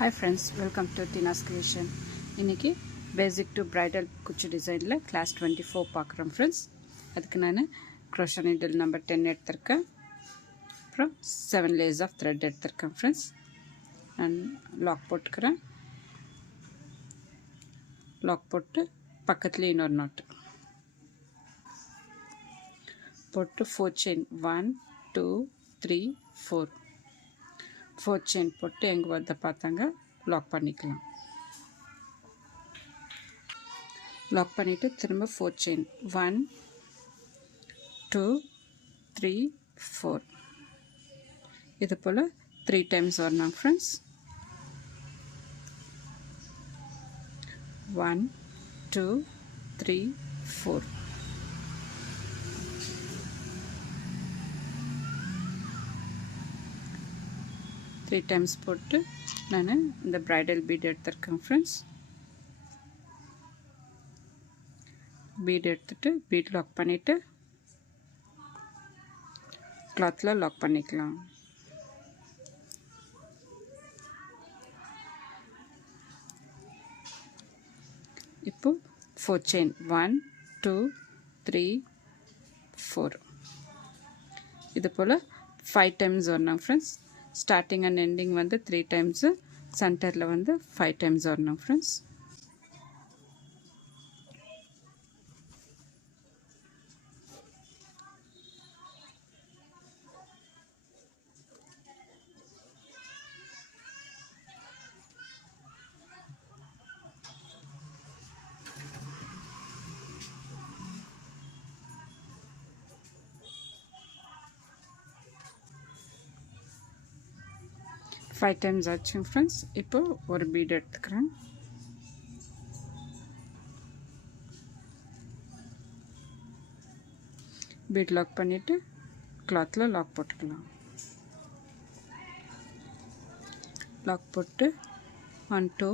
Hi friends, welcome to Tina's Creation. இன்னைக்கு basic to bridal குச்சி டிசைனில் கிளாஸ் 24 பார்க்குறோம் ஃப்ரெண்ட்ஸ். அதுக்கு நான் க்ரோஷா நீடில் நம்பர் 10 எடுத்திருக்கேன். அப்புறம் 7 லேயர்ஸ் ஆஃப் த்ரெட் எடுத்திருக்கேன் ஃப்ரெண்ட்ஸ். நான் லாக் போட்டுக்கிறேன். லாக் போட்டு பக்கத்துலேயே இன்னொரு நாட்டு போட்டு 4 செயின் 1 2 3 4 4 செயின் போட்டு எங்கே வந்து பார்த்தாங்க லாக் பண்ணிக்கலாம். லாக் பண்ணிவிட்டு திரும்ப 4 செயின் 1 2 3 4 இது போல் 3 டைம்ஸ் வரணும் ஃப்ரெண்ட்ஸ். 1 2 3 4 3 டைம்ஸ் போட்டு நான் இந்த பிரைடல் பீட் எடுத்திருக்கேன் ஃப்ரெண்ட்ஸ். பீட் எடுத்துட்டு பீட் லாக் பண்ணிவிட்டு கிளாத்தில் லாக் பண்ணிக்கலாம். இப்போ 4 செயின் 1 2 3 4 இது போல் 5 டைம்ஸ் வரணும் ஃப்ரெண்ட்ஸ். ஸ்டார்டிங் அண்ட் எண்டிங் வந்து 3 டைம்ஸு, சென்டரில் வந்து 5 டைம்ஸ் வரணும் ஃப்ரெண்ட்ஸ். ஃபைவ் டைம்ஸ் ஆச்சுங்க ஃப்ரெண்ட்ஸ். இப்போ ஒரு பீட் எடுத்துக்கிறேன். பீட் லாக் பண்ணிவிட்டு கிளாத்தில் லாக் போட்டுக்கலாம். லாக் போட்டு 1 2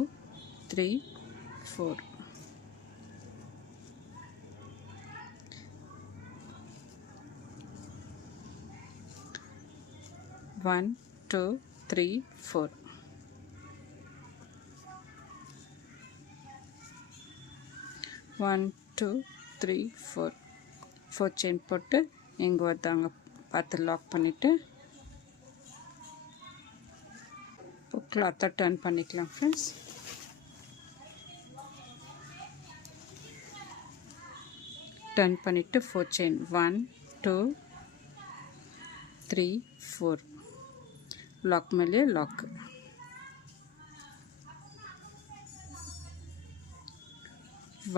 3 4 1 2 3 4 1 2 3 4 4 செயின் போட்டு எங்கே வந்தாங்க பார்த்து லாக் பண்ணிவிட்டு கிளாத்தை டர்ன் பண்ணிக்கலாம் ஃப்ரெண்ட்ஸ். டர்ன் பண்ணிவிட்டு 4 செயின் 1 2 3 4 லாக் மேலே லாக்.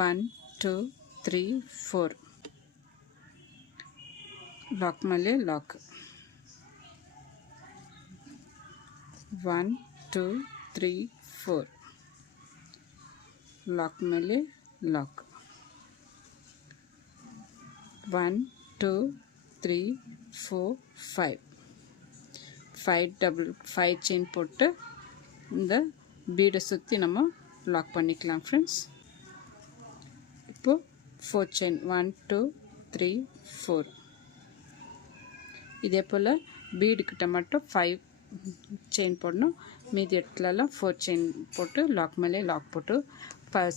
1 2 3 4 லாக் மேலே லாக். 1 2 3 4 லாக் மேலே லாக். 1 2 3 4 5 5 செயின் போட்டு இந்த பீடை சுற்றி நம்ம லாக் பண்ணிக்கலாம் ஃப்ரெண்ட்ஸ். இப்போது 4 செயின் 1 2 3 4 இதே போல் பீடுக்கிட்ட மட்டும் 5 செயின் போடணும். மீதி இடத்துலலாம் 4 செயின் போட்டு லாக் மேலே லாக் போட்டு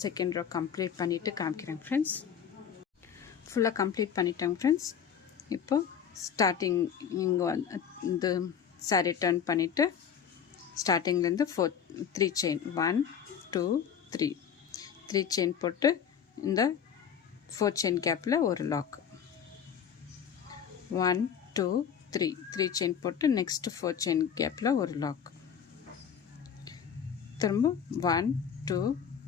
செகண்ட் ரோ கம்ப்ளீட் பண்ணிவிட்டு காமிக்கிறேன் ஃப்ரெண்ட்ஸ். ஃபுல்லாக கம்ப்ளீட் பண்ணிட்டேங்க ஃப்ரெண்ட்ஸ். இப்போது ஸ்டார்டிங் இங்கே வந்து இந்த சாரி டர்ன் பண்ணிவிட்டு ஸ்டார்டிங்லேருந்து 3 செயின் 1 2 3 செயின் போட்டு இந்த 4 செயின் கேப்பில் ஒரு லாக். 1 2 3 செயின் போட்டு நெக்ஸ்ட் 4 செயின் கேப்பில் ஒரு லாக். திரும்ப 1 2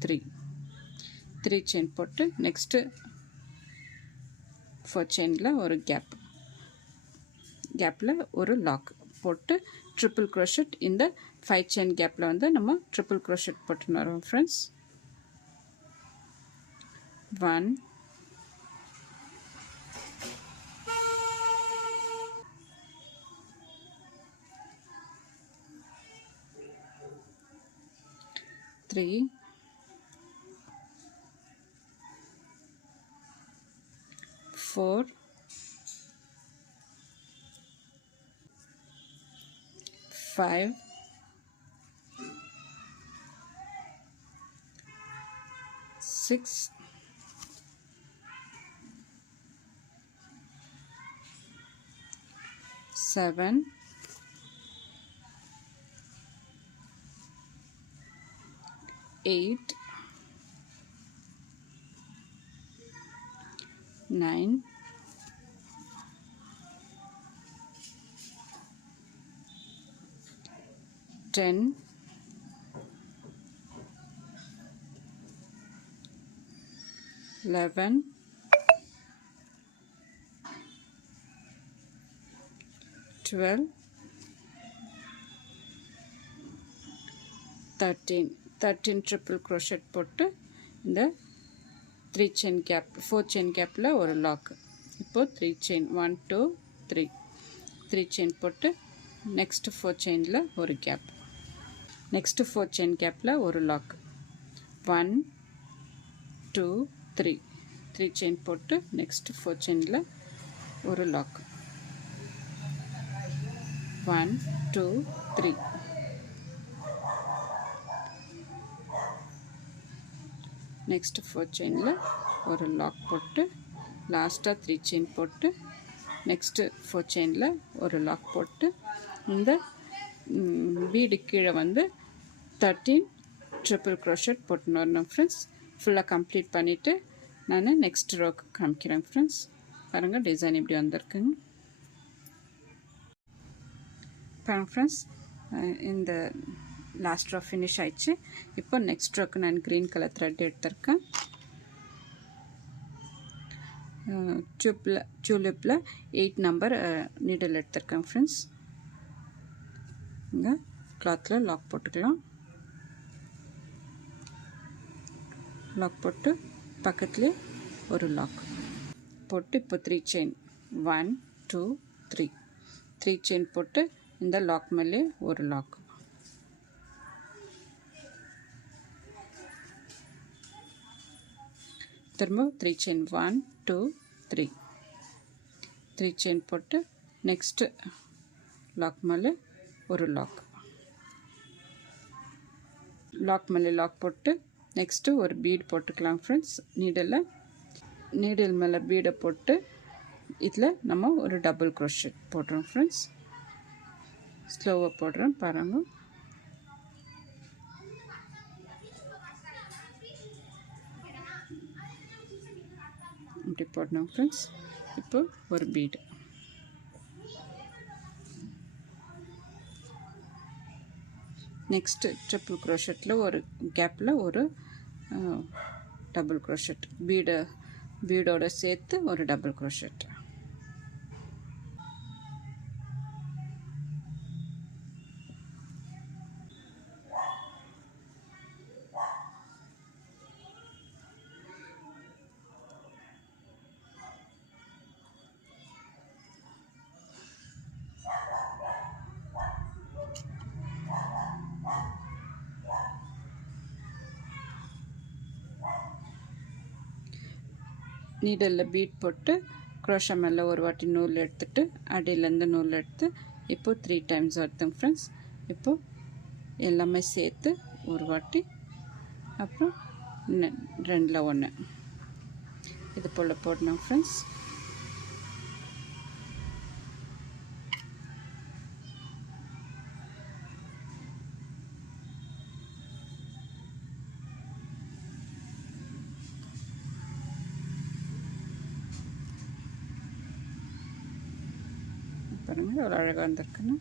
3 செயின் போட்டு நெக்ஸ்ட்டு 4 செயினில் ஒரு கேப்பில் ஒரு லாக் போட்டு ட்ரிபிள் க்ரோஷெட் இந்த 5 செயின் கேப்பில் வந்து நம்ம ட்ரிபிள் க்ரோஷெட் போட்டுன்னு வரோம் ஃப்ரெண்ட்ஸ். 1 3 4 5 6 7 8 9 10 11 12 13 triple crochet போட்டு இந்த 3 chain gap 4 chain gapல ஒரு lock. இப்போ 3 chain 1 2 3 chain போட்டு next 4 chainல ஒரு gap. next 4 chain gapல ஒரு lock. 1 2 3 chain போட்டு next 4 chainல ஒரு lock. 1 2 3 next 4 chainல ஒரு lock போட்டு லாஸ்டா 3 chain போட்டு next 4 chainல ஒரு lock போட்டு இந்த பீடு கீழே வந்து 13 triple crochet போட்டுன்னு வரணும் ஃப்ரெண்ட்ஸ். ஃபுல்லாக கம்ப்ளீட் பண்ணிவிட்டு நான் நெக்ஸ்ட் ரோக்கு காமிக்கிறேன் ஃப்ரெண்ட்ஸ். பாருங்கள் டிசைன் இப்படி வந்திருக்குங்க. பாருங்கள் ஃப்ரெண்ட்ஸ், இந்த லாஸ்ட் ரோ ஃபினிஷ் ஆயிடுச்சு. இப்போ நெக்ஸ்ட் ரோக்கு நான் க்ரீன் கலர் த்ரெட் எடுத்திருக்கேன். டியூலிப்பில் 8 நம்பர் நீடில் எடுத்திருக்கேன் ஃப்ரெண்ட்ஸ். இங்கே கிளாத்தில் லாக் போட்டுக்கலாம். லாக் போட்டு பக்கத்துலேயே ஒரு லாக் போட்டு இப்போ 3 chain 1 2 3 chain போட்டு இந்த லாக் மேலே ஒரு லாக். திரும்ப 3 chain 1 2 3 chain போட்டு நெக்ஸ்ட் லாக் மேலே ஒரு லாக். லாக் மேலே லாக் போட்டு நெக்ஸ்ட்டு ஒரு பீட் போட்டுக்கலாம் ஃப்ரெண்ட்ஸ். நீடில் மேலே பீடை போட்டு இதில் நம்ம ஒரு டபுள் crochet போடுறோம் ஃப்ரெண்ட்ஸ். ஸ்லோவாக போடுறோம் பாருங்கள். இப்படி போடணும் ஃப்ரெண்ட்ஸ். இப்போ ஒரு பீடு நெக்ஸ்ட்டு ட்ரிபிள் க்ரோஷெட்டில் ஒரு கேப்பில் ஒரு டபுள் க்ரோஷெட் பீடோட சேர்த்து ஒரு டபுள் க்ரோஷெட். நீடலில் பீட் போட்டு க்ரோஷா மேலே ஒரு வாட்டி நூல் எடுத்துட்டு அடியிலேருந்து நூல் எடுத்து இப்போது 3 times வருதுங்க ஃப்ரெண்ட்ஸ். இப்போது எல்லாமே சேர்த்து ஒரு வாட்டி அப்புறம் 2ல் 1 இது போல் போடணும் ஃப்ரெண்ட்ஸ். பாருங்கள் எவ்வளோ அழகாக வந்திருக்குன்னு.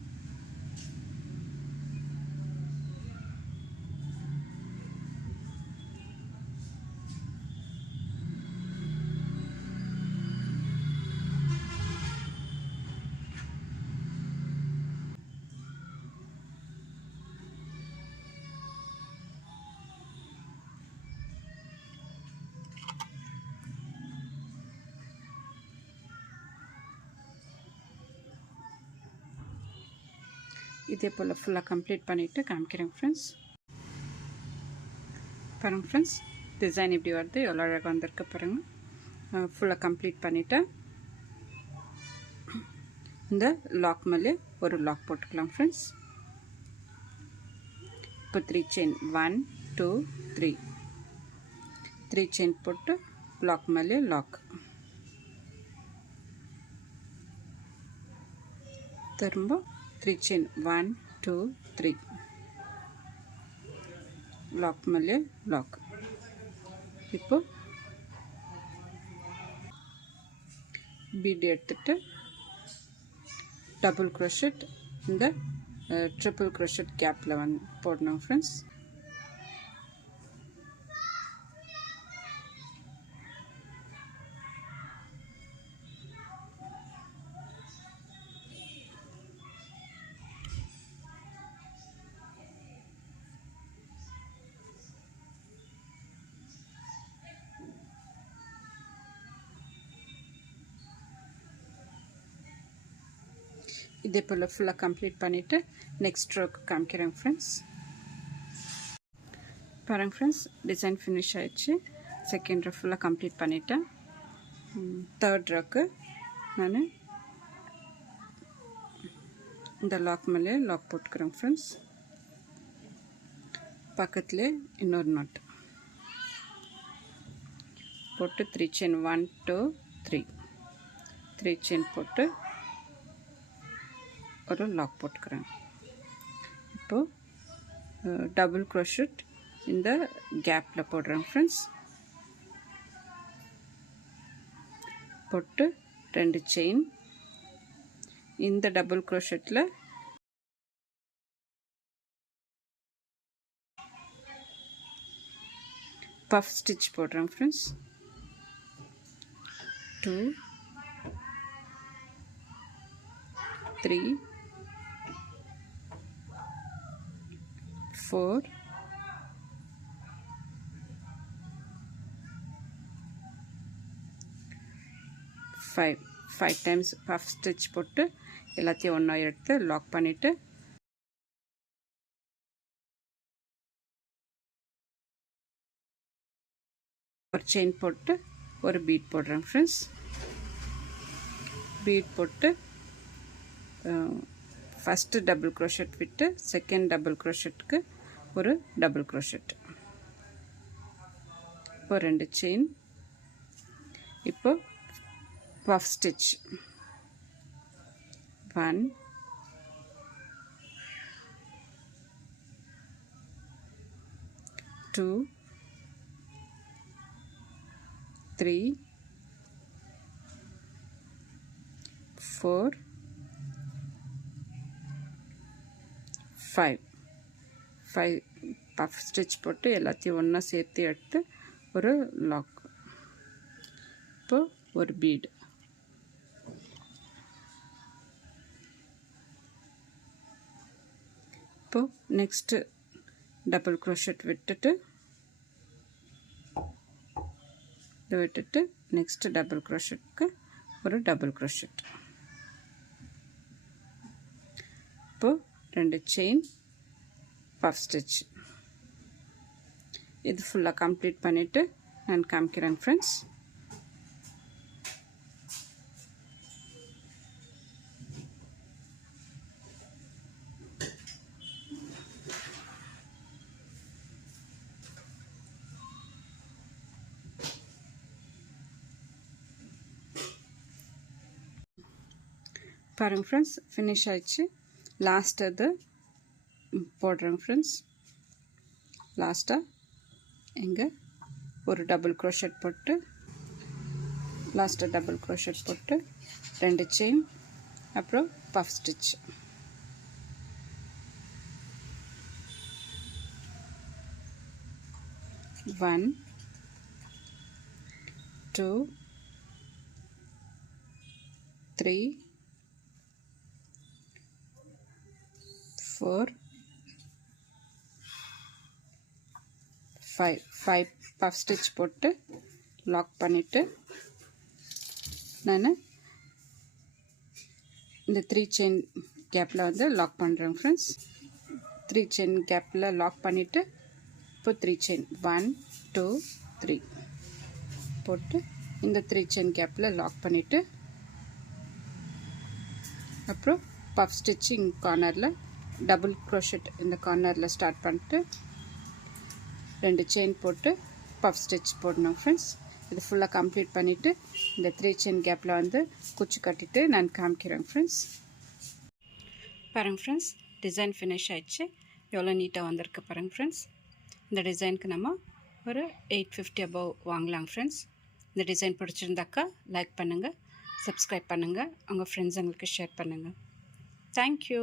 இதே போல் ஃபுல்லாக கம்ப்ளீட் பண்ணிவிட்டு காமிக்கிறேன் ஃப்ரெண்ட்ஸ். பாருங்கள் ஃப்ரெண்ட்ஸ், டிசைன் இப்படி வருது, எவ்வளோ அழகாக வந்திருக்கு பாருங்கள். ஃபுல்லாக கம்ப்ளீட் பண்ணிவிட்டேன். இந்த லாக் மேலே ஒரு லாக் போட்டுக்கலாம் ஃப்ரெண்ட்ஸ். இப்போ 3 chain 1 2 3 3 செயின் போட்டு லாக் மேலே லாக், திரும்ப 3 செயின் 1 2 3 லாக் மேலே லாக். இப்போ பீட் எடுத்துட்டு டபுள் crochet இந்த ட்ரிபிள் crochet கேப்பில் போடணும் ஃப்ரெண்ட்ஸ். இதே போல் ஃபுல்லாக கம்ப்ளீட் பண்ணிவிட்டு நெக்ஸ்ட் ரோக்கு காமிக்கிறேன் ஃப்ரெண்ட்ஸ். பாருங்கள் ஃப்ரெண்ட்ஸ், டிசைன் ஃபினிஷ் ஆகிடுச்சு. செகண்ட் ரோ ஃபுல்லாக கம்ப்ளீட் பண்ணிவிட்டேன். தேர்ட் ரோக்கு நான் இந்த லாக் மேலே லாக் போட்டுக்கிறேன் ஃப்ரெண்ட்ஸ். பக்கத்துலேயே இன்னொரு நாட் போட்டு 3 செயின் 1 2 3 செயின் போட்டு ஒரு லாக் போட்டுக்கிறேன். இப்போது டபுள் crochet இந்த கேப்பில் போடுறேன் ஃப்ரெண்ட்ஸ். போட்டு 2 செயின் இந்த டபுள் crochetல பஃப் ஸ்டிச் போடுறேன் ஃப்ரெண்ட்ஸ். 2 3 4 5 டைம்ஸ் பஃப் ஸ்டிச் போட்டு எல்லாத்தையும் ஒன்றா எடுத்து லாக் பண்ணிவிட்டு ஒரு செயின் போட்டு ஒரு பீட் போடுறேன் ஃப்ரெண்ட்ஸ். பீட் போட்டு ஃபஸ்ட்டு டபுள் crochet விட்டு செகண்ட் டபுள் crochetக்கு ஒரு டபுள் crochet. இப்போ 2 செயின். இப்போ பஃப் ஸ்டிச் 1 2 3 4 5 பஃப் ஸ்டிச் போட்டு எல்லாத்தையும் ஒன்றா சேர்த்து எடுத்து ஒரு லாக். இப்போ ஒரு பீடு. இப்போ நெக்ஸ்ட்டு டபுள் crochet விட்டுட்டு நெக்ஸ்ட் டபுள் crochetக்கு ஒரு டபுள் crochet. இப்போ 2 செயின் பஃப் ஸ்டிச். இது ஃபுல்லாக கம்ப்ளீட் பண்ணிவிட்டு நான் காமிக்கிறேன் ஃப்ரெண்ட்ஸ். பாருங்கள் ஃப்ரெண்ட்ஸ், ஃபினிஷ் ஆயிடுச்சு. லாஸ்ட் அது போடுறேன் ஃப்ரெண்ட்ஸ். லாஸ்ட்டாக இங்கே ஒரு டபுள் crochet போட்டு லாஸ்ட்டாக டபுள் crochet போட்டு 2 செயின் அப்புறம் puff stitch. One 2 3 4 5 puff stitch போட்டு லாக் பண்ணிவிட்டு நான் இந்த 3 செயின் கேப்பில் வந்து லாக் பண்ணுறேன் ஃப்ரெண்ட்ஸ். 3 செயின் கேப்பில் லாக் பண்ணிவிட்டு இப்போ 3 செயின் 1 2 3 போட்டு இந்த 3 செயின் கேப்பில் லாக் பண்ணிவிட்டு அப்புறம் பஃப் ஸ்டிச்சிங் கார்னரில் டபுள் crochet இந்த கார்னரில் ஸ்டார்ட் பண்ணிட்டு 2 செயின் போட்டு பஃப் ஸ்டிச் போடணும் ஃப்ரெண்ட்ஸ். இது ஃபுல்லாக கம்ப்ளீட் பண்ணிவிட்டு இந்த 3 செயின் கேப்பில் வந்து குச்சி கட்டிட்டு நான் காமிக்கிறேன் ஃப்ரெண்ட்ஸ். பாருங்கள் ஃப்ரெண்ட்ஸ், டிசைன் ஃபினிஷ் ஆகிடுச்சு. எவ்வளோ நீட்டாக வந்திருக்கு பாருங்கள் ஃப்ரெண்ட்ஸ். இந்த டிசைனுக்கு நம்ம ஒரு 850 அபவ் வாங்கலாம் ஃப்ரெண்ட்ஸ். இந்த டிசைன் பிடிச்சிருந்தாக்கா லைக் பண்ணுங்கள், சப்ஸ்கிரைப் பண்ணுங்கள், உங்கள் ஃப்ரெண்ட்ஸுங்களுக்கு ஷேர் பண்ணுங்கள். தேங்க்யூ.